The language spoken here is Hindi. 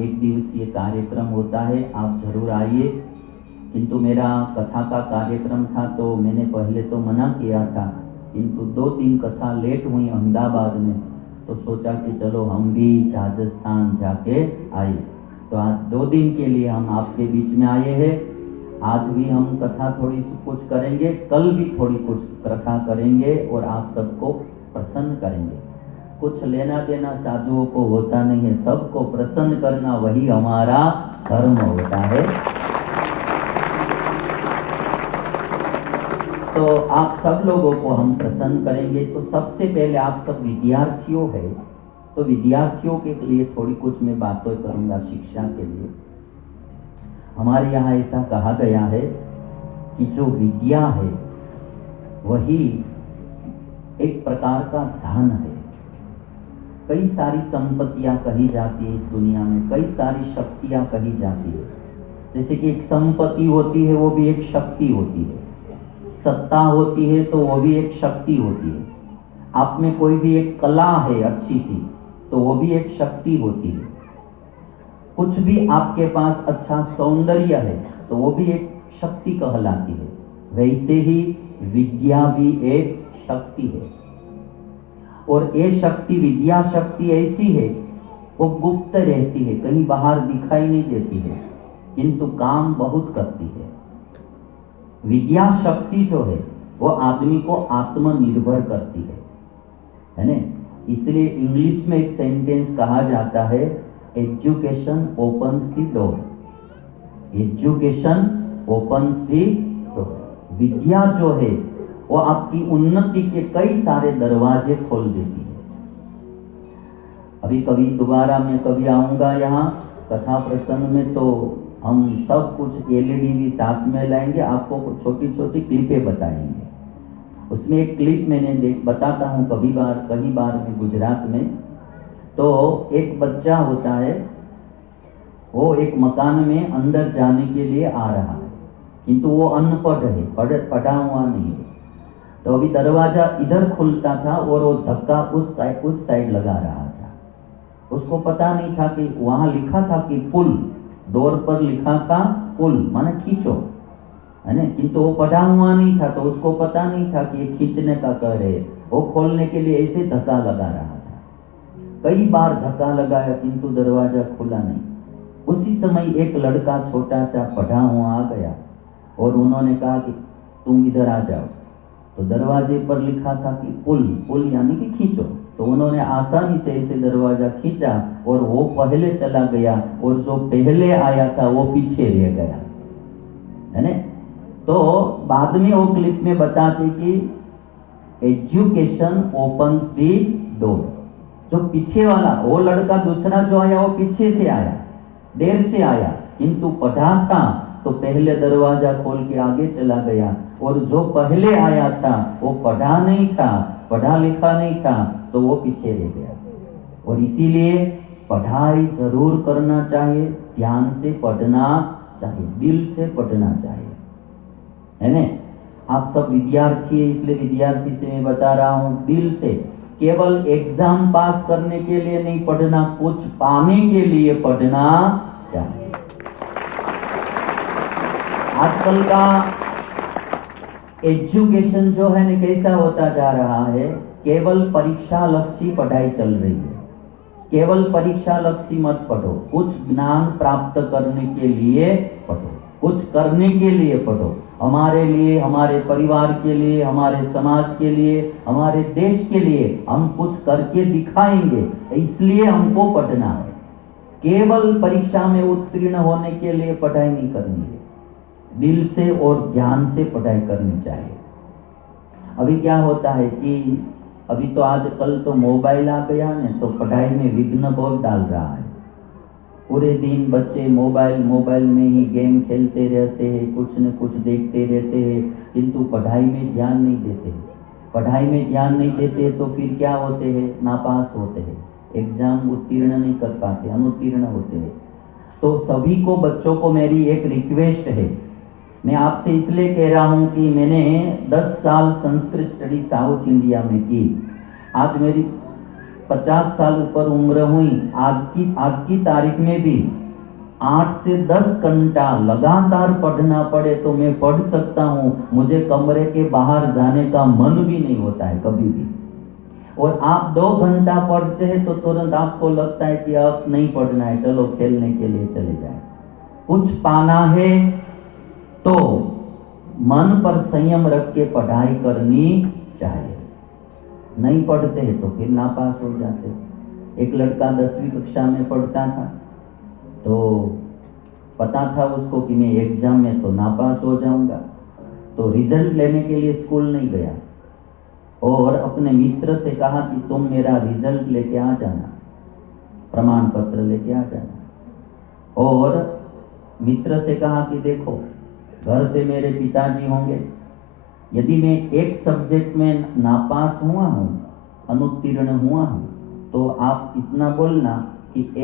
एक दिवसीय कार्यक्रम होता है, आप जरूर आइए। किंतु मेरा कथा का कार्यक्रम था तो मैंने पहले तो मना किया था, किंतु 2-3 कथा लेट हुई अहमदाबाद में, तो सोचा कि चलो हम भी राजस्थान जाके आए। तो आज 2 दिन के लिए हम आपके बीच में आए हैं। आज भी हम कथा थोड़ी सी कुछ करेंगे, कल भी थोड़ी कुछ कथा करेंगे और आप सबको प्रसन्न करेंगे। कुछ लेना देना साधुओं को होता नहीं है, सबको प्रसन्न करना वही हमारा धर्म होता है। तो आप सब लोगों को हम प्रसन्न करेंगे। तो सबसे पहले आप सब विद्यार्थियों हैं, तो विद्यार्थियों के लिए थोड़ी कुछ मैं बातें करूंगा शिक्षा के लिए। हमारे यहाँ ऐसा कहा गया है कि जो विद्या है वही एक प्रकार का धन है। कई सारी संपत्तियां कही जाती है इस दुनिया में, कई सारी शक्तियां कही जाती है। जैसे कि एक संपत्ति होती है, वो भी एक शक्ति होती है। सत्ता होती है तो वो भी एक शक्ति होती है। आप में कोई भी एक कला है अच्छी सी, तो वो भी एक शक्ति होती है। कुछ भी आपके पास अच्छा सौंदर्य है तो वो भी एक शक्ति कहलाती है। वैसे ही विद्या भी एक शक्ति है, और ये शक्ति, विद्या शक्ति ऐसी है, वो गुप्त रहती है, कहीं बाहर दिखाई नहीं देती है, किंतु काम बहुत करती है। विद्या शक्ति जो है वो आदमी को आत्मनिर्भर करती है ना। इसलिए इंग्लिश में एक सेंटेंस कहा जाता है, education opens the door. Education opens the door. विद्या जो है वो आपकी उन्नति के कई सारे दरवाजे खोल देती है। अभी कभी दोबारा मैं कभी आऊंगा यहाँ कथा प्रसंग में, तो हम सब कुछ एलईडी भी साथ में लाएंगे, आपको छोटी छोटी क्लिपें बताएंगे। उसमें एक क्लिप मैंने बताता हूँ, कई बार मैं गुजरात में, तो एक बच्चा होता है, वो एक मकान में अंदर जाने के लिए आ रहा है, किंतु वो अनपढ़ है, पढ़ा हुआ नहीं है। तो अभी दरवाजा इधर खुलता था और वो धक्का उस साइड लगा रहा था। उसको पता नहीं था कि वहां लिखा था कि पुल, डोर पर लिखा था पुल माने खींचो, है ना, किंतु वो पढ़ा हुआ नहीं था, तो उसको पता नहीं था कि ये खींचने का कह रहे। वो खोलने के लिए ऐसे धक्का लगा रहा था। कई बार धक्का लगाया किंतु दरवाजा खुला नहीं। उसी समय एक लड़का छोटा सा पढ़ा हुआ आ गया और उन्होंने कहा कि तुम इधर आ जाओ। तो दरवाजे पर लिखा था कि पुल यानी कि खींचो। तो उन्होंने आसानी से ऐसे दरवाजा खींचा और वो पहले चला गया, और जो पहले आया था वो पीछे रह गया, है ना। तो बाद में वो क्लिप में बताते कि एजुकेशन ओपन्स द डोर। जो पीछे वाला, वो लड़का दूसरा जो आया वो पीछे से आया, देर से आया, किंतु पढ़ा था तो पहले दरवाजा खोल के आगे चला गया, और जो पहले आया था वो पढ़ा नहीं था, पढ़ा लिखा नहीं था, तो वो पीछे रह गया। और इसीलिए पढ़ाई जरूर करना चाहिए, ध्यान से पढ़ना चाहिए, दिल से पढ़ना चाहिए, है ना। आप सब विद्यार्थी है, इसलिए विद्यार्थी से मैं बता रहा हूं, दिल से। केवल एग्जाम पास करने के लिए नहीं पढ़ना, कुछ पाने के लिए पढ़ना चाहिए। आजकल का एजुकेशन जो है ना कैसा होता जा रहा है, केवल परीक्षा लक्ष्य पढ़ाई चल रही है। केवल परीक्षा लक्ष्य मत पढ़ो, कुछ ज्ञान प्राप्त करने के लिए पढ़ो, कुछ करने के लिए पढ़ो, हमारे लिए, हमारे परिवार के लिए, हमारे समाज के लिए, हमारे देश के लिए हम कुछ करके दिखाएंगे, इसलिए हमको पढ़ना है। केवल परीक्षा में उत्तीर्ण होने के लिए पढ़ाई नहीं करनी है, दिल से और ज्ञान से पढ़ाई करनी चाहिए। अभी क्या होता है कि अभी तो आजकल तो मोबाइल आ गया है, तो पढ़ाई में विघ्न बहुत डाल रहा है। पूरे दिन बच्चे मोबाइल में ही गेम खेलते रहते हैं, कुछ न कुछ देखते रहते हैं, किंतु पढ़ाई में ध्यान नहीं देते। पढ़ाई में ध्यान नहीं देते तो फिर क्या होते हैं, नापास होते हैं, एग्जाम उत्तीर्ण नहीं कर पाते, अनुत्तीर्ण होते हैं। तो सभी को, बच्चों को मेरी एक रिक्वेस्ट है, मैं आपसे इसलिए कह रहा हूं कि मैंने 10 साल संस्कृत स्टडी साउथ इंडिया में की। आज मेरी 50 साल ऊपर उम्र हुई, आज की तारीख में भी 8 से 10 घंटा लगातार पढ़ना पड़े तो मैं पढ़ सकता हूँ, मुझे कमरे के बाहर जाने का मन भी नहीं होता है कभी भी। और आप 2 घंटा पढ़ते हैं तो तुरंत आपको लगता है कि अब नहीं पढ़ना है, चलो खेलने के लिए चले जाए। कुछ पाना है तो मन पर संयम रख के पढ़ाई करनी चाहिए। नहीं पढ़ते हैं तो फिर नापास हो जाते। एक लड़का 10वीं कक्षा में पढ़ता था, तो पता था उसको कि मैं एग्जाम में तो नापास हो जाऊंगा, तो रिजल्ट लेने के लिए स्कूल नहीं गया और अपने मित्र से कहा कि तुम मेरा रिजल्ट लेके आ जाना, प्रमाण पत्र लेके आ जाना। और मित्र से कहा कि देखो, घर पे मेरे पिताजी होंगे, यदि मैं एक सब्जेक्ट में नापास हुआ हूँ, अनुत्तीर्ण हुआ हूँ, तो आप इतना बोलना कि